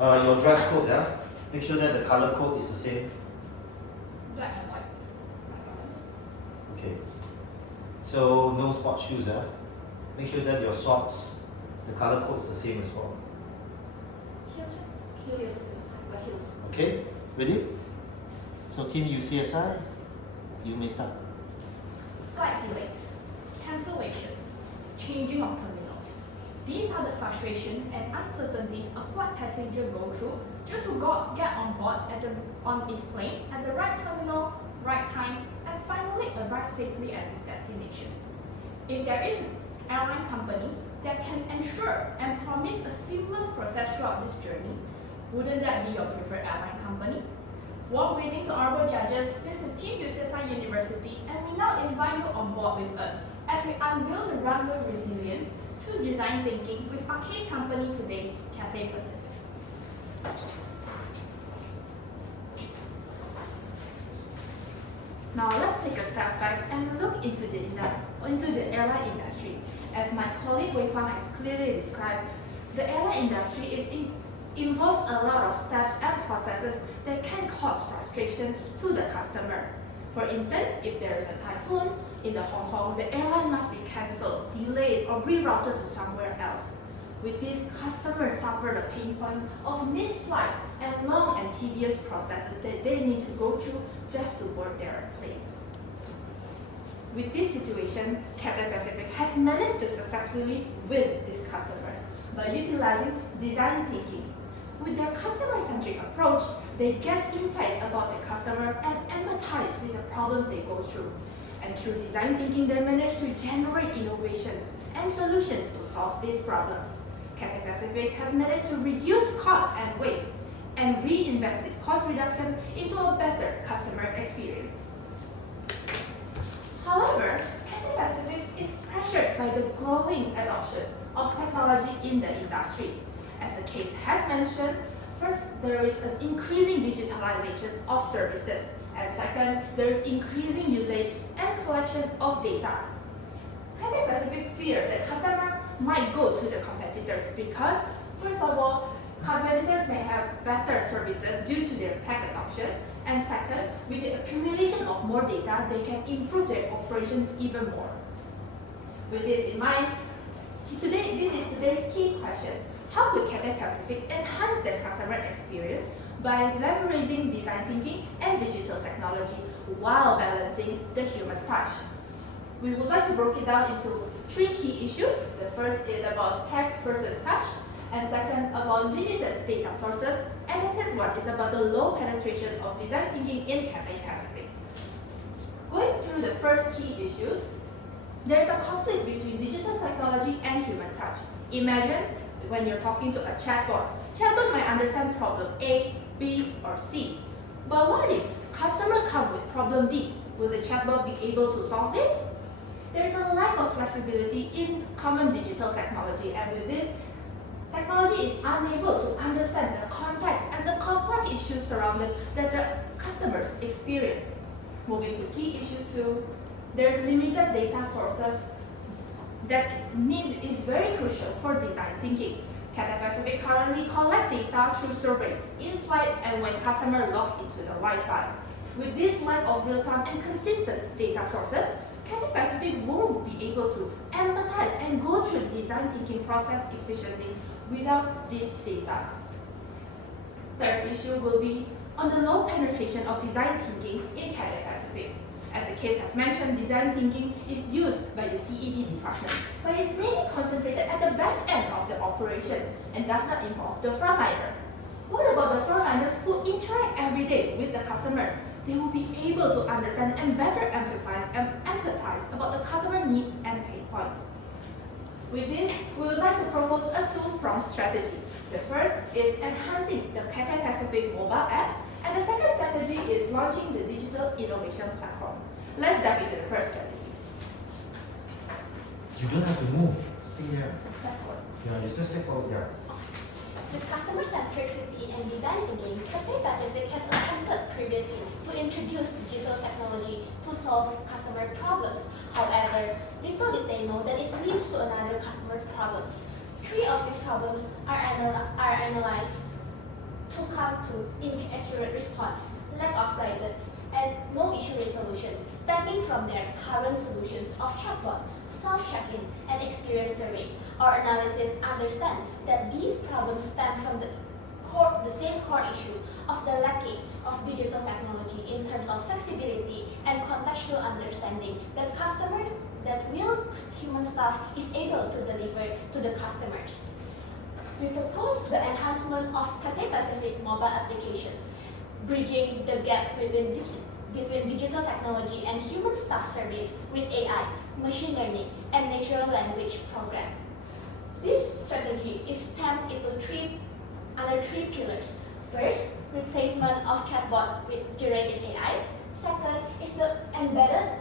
Your dress code, yeah? Make sure that the color code is the same. Black and white. Okay. So no sport shoes, yeah? Make sure that your socks, the color code is the same as well. Heels. Okay? Ready? So team UCSI, you may start. Flight delays, cancellations, changing of terminals. These are the frustrations and uncertainties a flight passenger go through just to get on board on his plane at the right terminal, right time, and finally arrive safely at his destination. If there is an airline company that can ensure and promise a seamless process throughout this journey, wouldn't that be your preferred airline company? Warm greetings to honorable judges. This is Team UCSI University, and we now invite you on board with us as we unveil the runway resilience to design thinking with our case company today, Cathay Pacific. Now let's take a step back and look into the airline industry. As my colleague Wei Fang has clearly described, the airline industry involves a lot of steps and processes that can cause frustration to the customer. For instance, if there is a typhoon in Hong Kong, the airline must be cancelled, delayed, or rerouted to somewhere else. With this, customers suffer the pain points of missed flights and long and tedious processes that they need to go through just to board their planes. With this situation, Cathay Pacific has managed to successfully win these customers by utilizing design thinking. With their customer-centric approach, they get insights about the customer and empathize with the problems they go through. And through design thinking, they manage to generate innovations and solutions to solve these problems. Cathay Pacific has managed to reduce costs and waste and reinvest this cost reduction into a better customer experience. However, Cathay Pacific is pressured by the growing adoption of technology in the industry. As the case has mentioned, first, there is an increasing digitalization of services, and second, there is increasing usage and collection of data. Cathay Pacific fear that customers might go to the competitors because, first of all, competitors may have better services due to their tech adoption, and second, with the accumulation of more data, they can improve their operations even more. With this in mind, this is today's key questions. How could Cathay Pacific enhance their customer experience by leveraging design thinking and digital technology while balancing the human touch? We would like to break it down into three key issues. The first is about tech versus touch, and second about limited data sources, and the third one is about the low penetration of design thinking in Cathay Pacific. Going through the first key issues, there is a conflict between digital technology and human touch. Imagine when you're talking to a chatbot. Chatbot might understand problem A, B, or C. But what if customer come with problem D? Will the chatbot be able to solve this? There is a lack of flexibility in common digital technology, and with this, technology is unable to understand the context and the complex issues surrounded that the customers experience. Moving to key issue 2, there's limited data sources that need is very crucial for design thinking. Cathay Pacific currently collect data through surveys, in flight, and when customers log into the Wi-Fi. With this lack of real-time and consistent data sources, Cathay Pacific won't be able to empathize and go through the design thinking process efficiently without this data. Third issue will be on the low penetration of design thinking in Cathay Pacific. As the case has mentioned, design thinking is used by the CED department, but it's mainly concentrated at the back end of the operation and does not involve the frontliner. What about the frontliners who interact every day with the customer? They will be able to understand and better emphasize and empathize about the customer needs and pain points. With this, we would like to propose a two-pronged strategy. The first is enhancing the Cathay Pacific mobile app, and the second strategy is launching the digital innovation platform. Let's dive into the first strategy. You don't have to move. Stay here. Step forward. Yeah, you just step forward. Yeah. With customer centricity and design thinking, Cathay Pacific has attempted previously to introduce digital technology to solve customer problems. However, little did they know that it leads to another customer problems. 3 of these problems are analyzed to come to inaccurate response, lack of guidance, and no issue resolution stemming from their current solutions of chatbot, self-check-in, and experience survey. Our analysis understands that these problems stem from the same core issue of the lacking of digital technology in terms of flexibility and contextual understanding that real human staff is able to deliver to the customers. We propose the enhancement of Cathay Pacific mobile applications, bridging the gap between digital technology and human staff service with AI, machine learning, and natural language program. This strategy is stamped under three pillars. First, replacement of chatbot with generative AI. Second is the embedded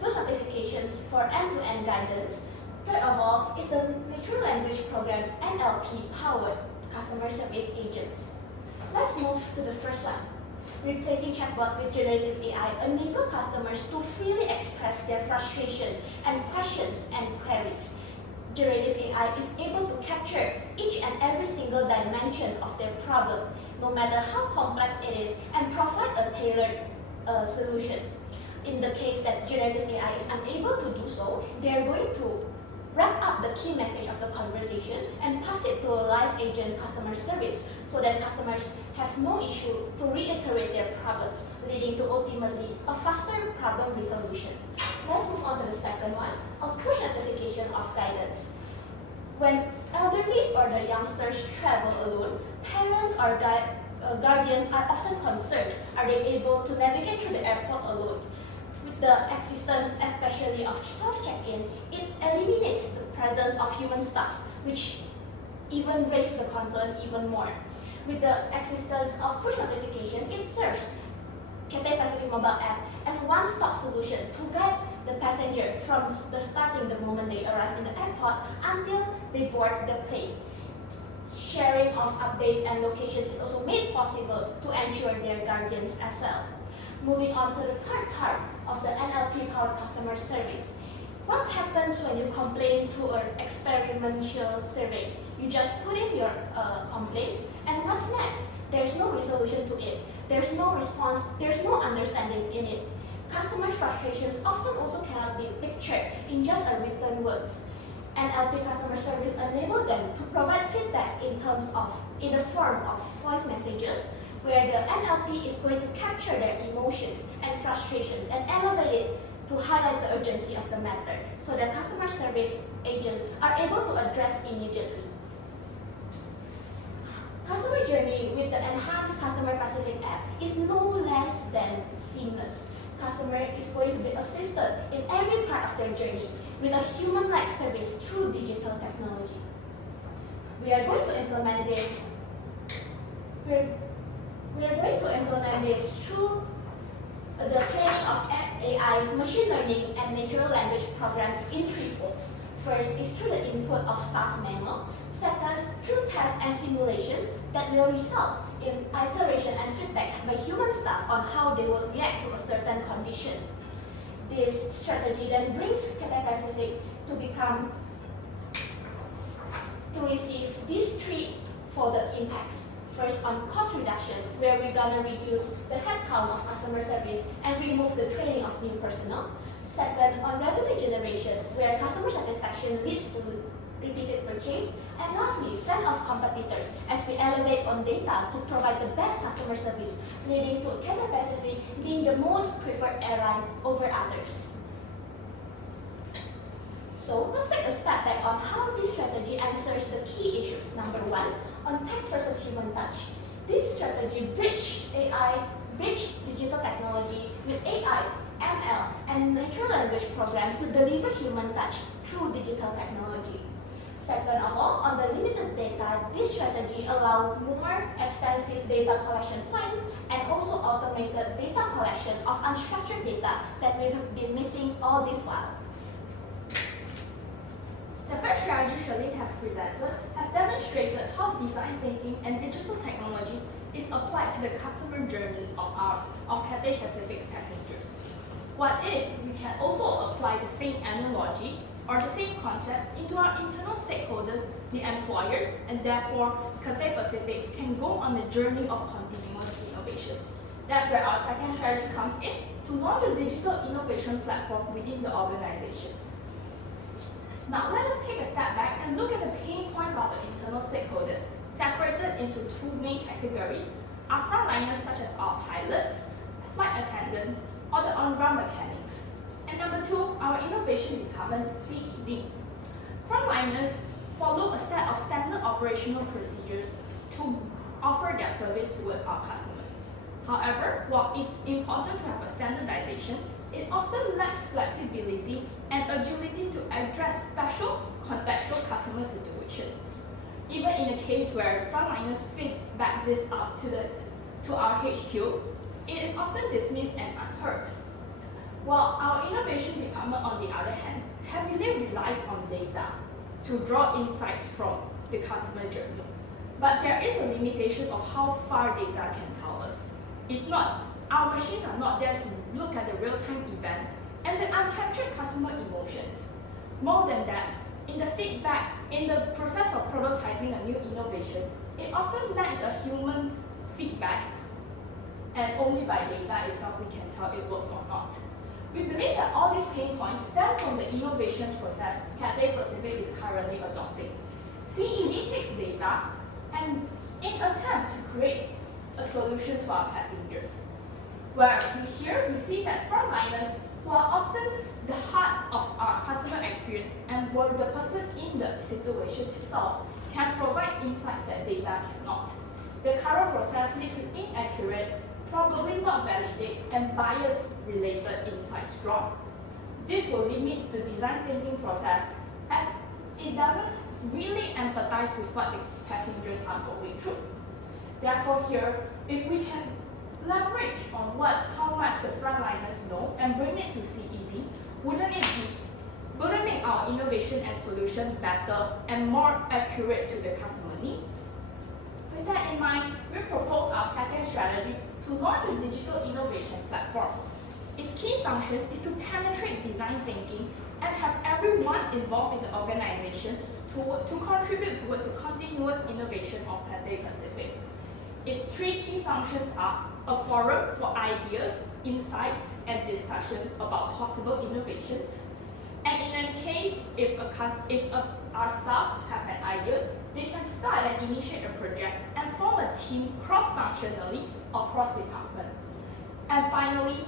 push notifications for end-to-end guidance. Third of all is the natural language program NLP-powered customer service agents. Let's move to the first one. Replacing chatbot with generative AI enable customers to freely express their frustration and questions and queries. Generative AI is able to capture each and every single dimension of their problem, no matter how complex it is, and provide a tailored solution. In the case that generative AI is unable to do so, they are going to wrap up the key message of the conversation and pass it to a live agent customer service so that customers have no issue to reiterate their problems, leading to ultimately a faster problem resolution. Let's move on to the second one, of push notification of guidance. When elderly or the youngsters travel alone, parents or guardians are often concerned, are they able to navigate through the airport alone? With the existence especially of self-check-in, it eliminates the presence of human staff, which even raises the concern even more. With the existence of push notification, it serves Cathay Pacific mobile app as a one-stop solution to guide the passenger from the moment they arrive in the airport until they board the plane. Sharing of updates and locations is also made possible to ensure their guardians as well. Moving on to the third part of the NLP-powered customer service. What happens when you complain to an experiential survey? You just put in your complaints, and what's next? There's no resolution to it. There's no response. There's no understanding in it. Customer frustrations often also cannot be pictured in just a written words. NLP customer service enable them to provide feedback in the form of voice messages, where the NLP is going to capture their emotions and frustrations and elevate it to highlight the urgency of the matter, so that customer service agents are able to address immediately. Customer journey with the enhanced Customer Pacific app is no less than seamless. Customer is going to be assisted in every part of their journey with a human-like service through digital technology. We are going to implement this. We are going to implement this through the training of AI, machine learning, and natural language program in three folds. First is through the input of staff manual. Second, through tests and simulations that will result in iteration and feedback by human staff on how they will react to a certain condition. This strategy then brings Cathay Pacific to receive these three folded impacts. First, on cost reduction, where we're gonna reduce the headcount of customer service and remove the training of new personnel. Second, on revenue generation, where customer satisfaction leads to repeated purchase. And lastly, fend off competitors as we elevate on data to provide the best customer service, leading to Cathay Pacific being the most preferred airline over others. So let's take a step back on how this strategy answers the key issues. Number one, on tech versus human touch. This strategy bridge digital technology with AI, ML, and natural language program to deliver human touch through digital technology. Second of all, on the limited data, this strategy allows more extensive data collection points and also automated data collection of unstructured data that we've been missing all this while. The first strategy Charlene has presented has demonstrated how design thinking and digital technologies is applied to the customer journey of Cathay Pacific's passengers. What if we can also apply the same analogy or the same concept into our internal stakeholders, the employers, and therefore Cathay Pacific can go on the journey of continuous innovation. That's where our second strategy comes in, to launch a digital innovation platform within the organization. Now let us take a step back and look at the pain points of the internal stakeholders, separated into two main categories: our frontliners such as our pilots, flight attendants, or the on-ground mechanics. And number two, our innovation department, CED. Frontliners follow a set of standard operational procedures to offer their service towards our customers. However, while it's important to have a standardization, it often lacks flexibility and agility to address special contextual customer situations. Even in a case where frontliners feedback this up to our HQ, it is often dismissed and unheard. While our innovation department, on the other hand, heavily relies on data to draw insights from the customer journey. But there is a limitation of how far data can tell us. Our machines are not there to look at the real-time event and the uncaptured customer emotions. More than that, in the process of prototyping a new innovation, it often lacks a human feedback, and only by data itself we can tell it works or not. We believe that all these pain points stem from the innovation process Cathay Pacific is currently adopting. CED takes data and in attempt to create a solution to our passengers. Where we see that frontliners, who are often the heart of our customer experience and were the person in the situation itself, can provide insights that data cannot. The current process leads to inaccurate, probably not validate, and bias-related insights drawn. This will limit the design thinking process, as it doesn't really empathize with what the passengers are going through. Therefore here, if we can leverage on how much the frontliners know and bring it to CED, wouldn't it make our innovation and solution better and more accurate to the customer needs? With that in mind, we propose our second strategy to launch a digital innovation platform. Its key function is to penetrate design thinking and have everyone involved in the organization to contribute towards the continuous innovation of Cathay Pacific. Its three key functions are a forum for ideas, insights, and discussions about possible innovations. And in any case, if our staff have an idea, they can start and initiate a project and form a team cross-functionally across department. And finally,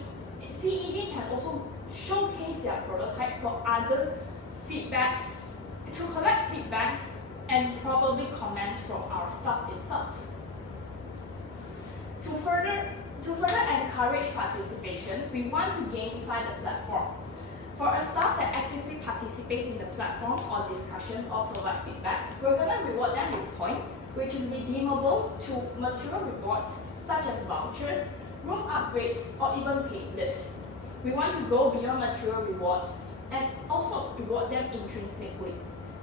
CED can also showcase their prototype for other feedbacks, to collect feedbacks and probably comments from our staff itself. To further encourage participation, we want to gamify the platform. For a staff that actively participates in the platform or discussion or provide feedback, we're going to reward them with points, which is redeemable to material rewards such as vouchers, room upgrades, or even paid lifts. We want to go beyond material rewards and also reward them intrinsically.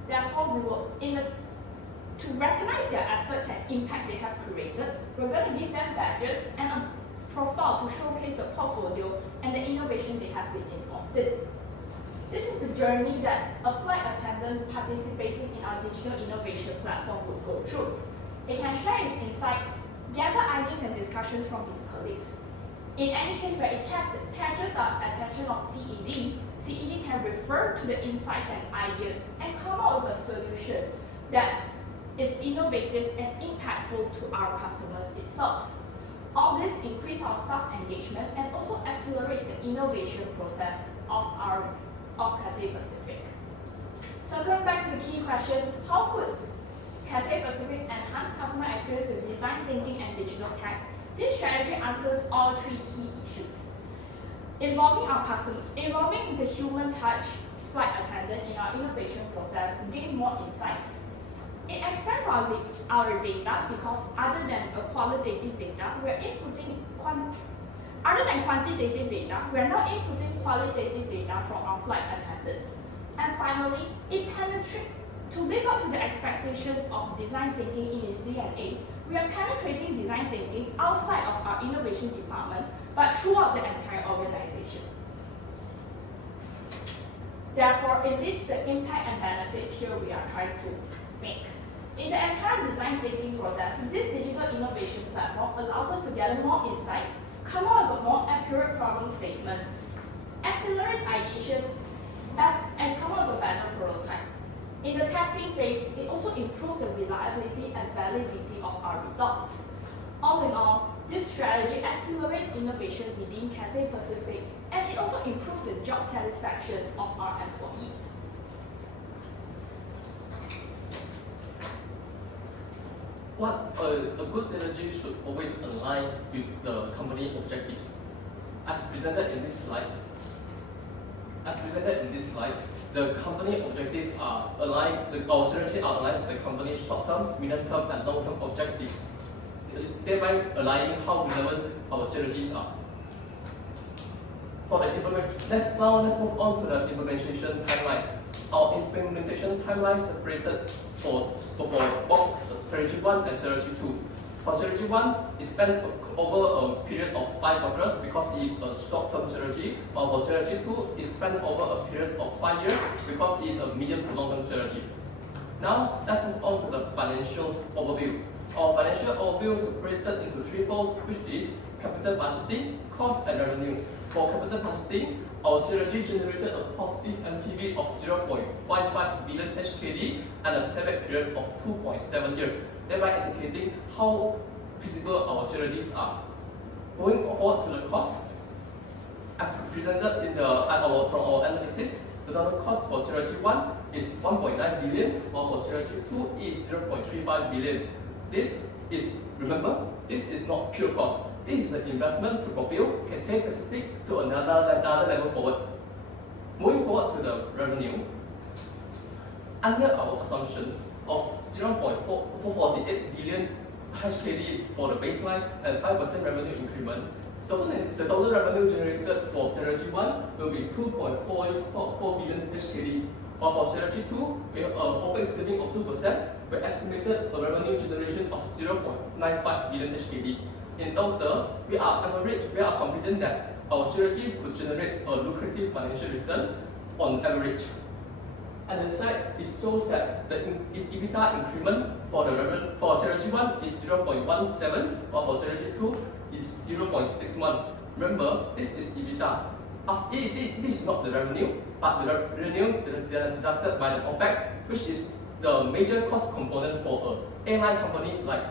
Therefore, we will, to recognize their efforts and impact they have created, we're going to give them badges and a profile to showcase the portfolio and the innovation they have been involved in. This is the journey that a flight attendant participating in our digital innovation platform would go through. It can share its insights, gather ideas and discussions from his colleagues. In any case where it catches the attention of CED, CED can refer to the insights and ideas and come up with a solution that is innovative and impactful to our customers itself. All this increases our staff engagement and also accelerates the innovation process of Cathay Pacific. So going back to the key question, how could Cathay Pacific enhance customer experience with design thinking and digital tech? This strategy answers all three key issues. Involving the human touch flight attendant in our innovation process to gain more insights. It expands our data because other than quantitative data, we're now inputting qualitative data from our flight attendants. And finally, to live up to the expectation of design thinking in its DNA, we are penetrating design thinking outside of our innovation department, but throughout the entire organization. Therefore, it is the impact and benefits here we are trying to make. In the entire design thinking process, this digital innovation platform allows us to gather more insight, come up with a more accurate problem statement, accelerates ideation, and come up with a better prototype. In the testing phase, it also improves the reliability and validity of our results. All in all, this strategy accelerates innovation within Cathay Pacific, and it also improves the job satisfaction of our employees. A good strategy should always align with the company objectives. As presented in this slide, the company objectives are aligned, our strategy are aligned with the company's short-term, medium-term, and long-term objectives, thereby aligning how relevant our strategies are. For the let's move on to the implementation timeline. Our implementation timeline is separated for both strategy 1 and strategy 2. For strategy 1, it spans over a period of 5 quarters because it is a short-term strategy, while for strategy 2, it spans over a period of 5 years because it is a medium to long-term strategy. Now, let's move on to the financials overview. Our financial overview is separated into 3 folds, which is capital budgeting, cost, and revenue. For capital budgeting, our strategy generated a positive NPV of 0.55 billion HKD and a payback period of 2.7 years, thereby indicating how feasible our strategies are. Going forward to the cost, as presented in from our analysis, the total cost for strategy 1 is 1.9 billion, while for strategy 2 is 0.35 billion. This is not pure cost. This is an investment to propel Cathay Pacific to another level forward. Moving forward to the revenue, under our assumptions of 0.448 billion HKD for the baseline and 5% revenue increment, the total revenue generated for strategy 1 will be 2.4 billion HKD. While for strategy 2, we have an OPEX saving of 2%, we estimated a revenue generation of 0.95 billion HKD. In total, we are confident that our strategy could generate a lucrative financial return on average. And the slide, it shows that the EBITDA increment for strategy 1 is 0.17, while for strategy 2 is 0.61. Remember, this is EBITDA. This is not the revenue, but the revenue deducted by the OPEX, which is the major cost component for airline companies like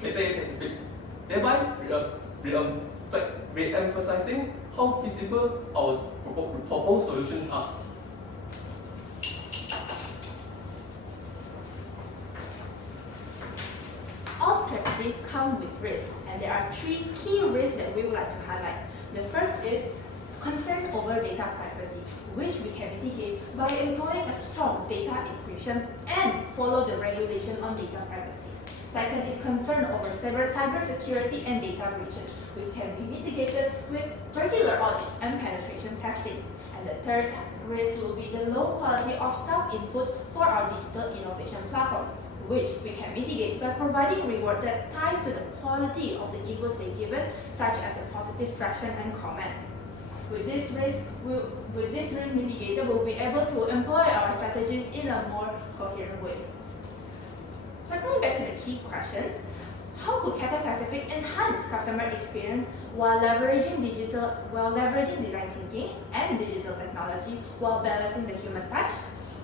Cathay Pacific, thereby re-emphasizing how feasible our proposed solutions are. All strategies come with risks, and there are 3 key risks that we would like to highlight. The first is concern over data privacy, which we can mitigate by employing a strong data encryption and follow the regulation on data privacy. Second is concern over cybersecurity and data breaches, which can be mitigated with regular audits and penetration testing. And the third risk will be the low quality of staff input for our digital innovation platform, which we can mitigate by providing reward that ties to the quality of the inputs they given, such as a positive traction and comments. With this risk mitigator, we'll be able to employ our strategies in a more coherent way. Circling back to the key questions, how could Cathay Pacific enhance customer experience while leveraging design thinking and digital technology while balancing the human touch?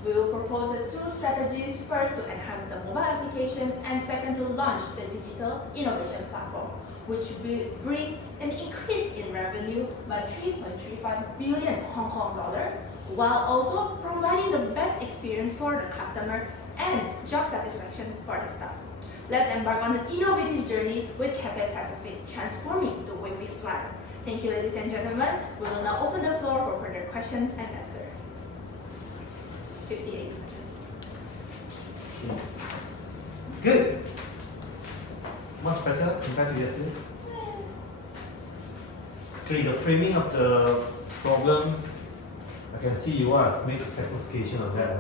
We will propose 2 strategies, first to enhance the mobile application and second to launch the digital innovation platform, which will bring an increase in revenue by 3.35 billion Hong Kong dollar, while also providing the best experience for the customer and job satisfaction for the staff. Let's embark on an innovative journey with Cathay Pacific, transforming the way we fly. Thank you, ladies and gentlemen. We will now open the floor for further questions and answers. 58 seconds. Good. Much better compared to yesterday. Okay, the framing of the problem, I can see you have made a simplification of that.